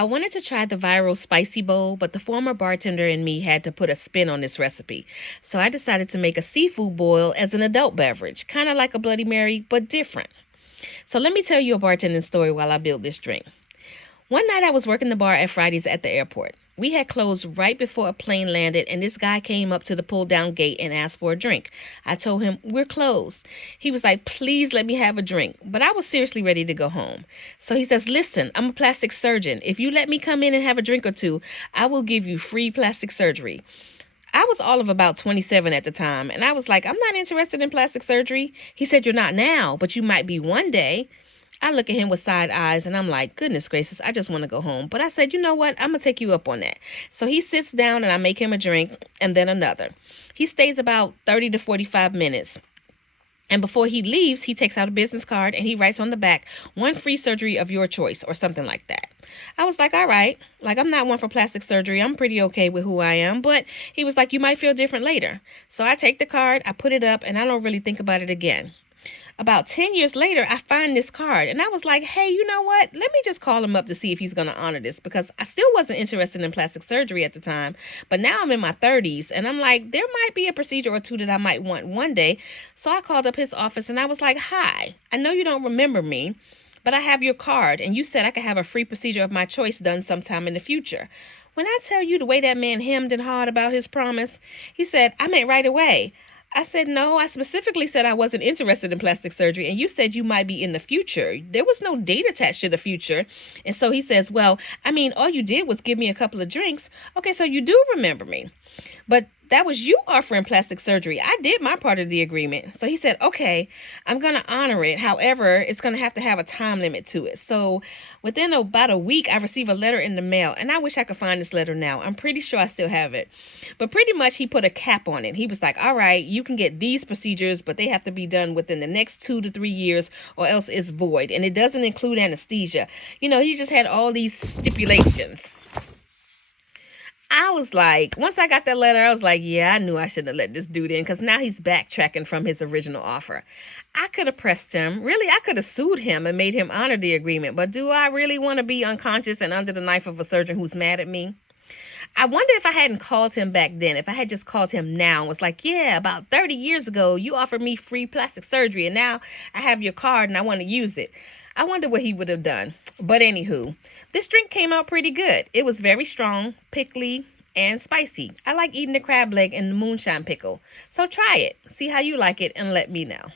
I wanted to try the viral spicy bowl, but the former bartender and me had to put a spin on this recipe. So I decided to make a seafood boil as an adult beverage, kind of like a Bloody Mary, but different. So let me tell you a bartending story while I build this drink. One night I was working the bar at Fridays at the airport. We had closed right before a plane landed, and this guy came up to the pull-down gate and asked for a drink. I told him, "We're closed." He was like, "Please let me have a drink." But I was seriously ready to go home. So he says, "Listen, I'm a plastic surgeon. If you let me come in and have a drink or two, I will give you free plastic surgery." I was all of about 27 at the time, and I was like, "I'm not interested in plastic surgery." He said, "You're not now, but you might be one day." I look at him with side eyes and I'm like, goodness gracious, I just want to go home. But I said, you know what? I'm going to take you up on that. So he sits down and I make him a drink and then another. He stays about 30 to 45 minutes. And before he leaves, he takes out a business card and he writes on the back, "One free surgery of your choice," or something like that. I was like, all right, like I'm not one for plastic surgery. I'm pretty okay with who I am. But he was like, "You might feel different later." So I take the card, I put it up, and I don't really think about it again. About 10 years later, I find this card and I was like, hey, you know what? Let me just call him up to see if he's going to honor this, because I still wasn't interested in plastic surgery at the time. But now I'm in my 30s and I'm like, there might be a procedure or two that I might want one day. So I called up his office and I was like, "Hi, I know you don't remember me, but I have your card and you said I could have a free procedure of my choice done sometime in the future." When I tell you the way that man hemmed and hawed about his promise, he said, "I meant right away." I said, "No, I specifically said I wasn't interested in plastic surgery, and you said you might be in the future." There was no date attached to the future. And so he says, "Well, I mean, all you did was give me a couple of drinks." Okay, so you do remember me. But that was you offering plastic surgery. I did my part of the agreement. So he said, "Okay, I'm going to honor it. However, it's going to have a time limit to it." So within about a week, I received a letter in the mail. And I wish I could find this letter now. I'm pretty sure I still have it. But pretty much he put a cap on it. He was like, "All right, you can get these procedures, but they have to be done within the next 2 to 3 years or else it's void. And it doesn't include anesthesia." He just had all these stipulations. I was like, once I got that letter, I was like, yeah, I knew I shouldn't have let this dude in, because now he's backtracking from his original offer. I could have pressed him. Really, I could have sued him and made him honor the agreement. But do I really want to be unconscious and under the knife of a surgeon who's mad at me? I wonder if I hadn't called him back then, if I had just called him now and was like, "Yeah, about 30 years ago, you offered me free plastic surgery and now I have your card and I want to use it." I wonder what he would have done. But anywho, this drink came out pretty good. It was very strong, pickly, and spicy. I like eating the crab leg and the moonshine pickle. So try it, see how you like it, and let me know.